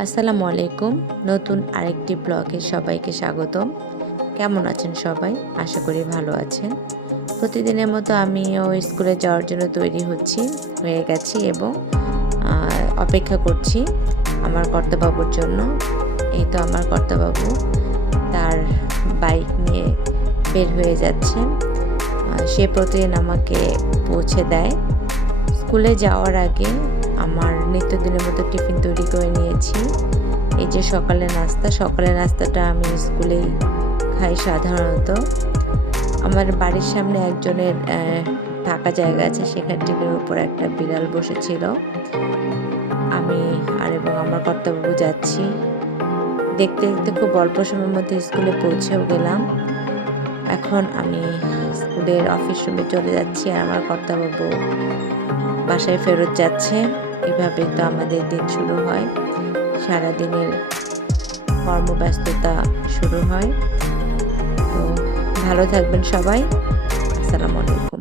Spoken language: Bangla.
আসসালামু আলাইকুম। নতুন আরেকটি ব্লগে সবাইকে স্বাগতম। কেমন আছেন সবাই? আশা করি ভালো আছেন। প্রতিদিনের মতো আমিও স্কুলে যাওয়ার জন্য তৈরি হয়ে গেছি এবং অপেক্ষা করছি আমার কর্তাবাবুর জন্য। এই তো আমার কর্তাবাবু তার বাইক নিয়ে বের হয়ে যাচ্ছে। সে প্রতিদিন আমাকে পৌঁছে দেয়। স্কুলে যাওয়ার আগে আমার নিত্যদিনের মতো টিফিন তৈরি করে নিয়েছি। এই যে সকালের নাস্তাটা আমি স্কুলেই খাই সাধারণত। আমার বাড়ির সামনে একজনের ফাঁকা জায়গা আছে, সেখানটির উপর একটা বিড়াল বসেছিল। আমি এবং আমার কর্তাবাবু যাচ্ছি। দেখতে দেখতে খুব অল্প সময়ের মধ্যে স্কুলে পৌঁছেও গেলাম। এখন আমি স্কুলের অফিস রুমে চলে যাচ্ছি আর আমার কর্তাবাবু বাসায় ফেরত যাচ্ছে। এভাবে তো আমাদের দিন শুরু হয়, সারাদিনের কর্মব্যস্ততা শুরু হয়। তো ভালো থাকবেন সবাই। আসসালামু আলাইকুম।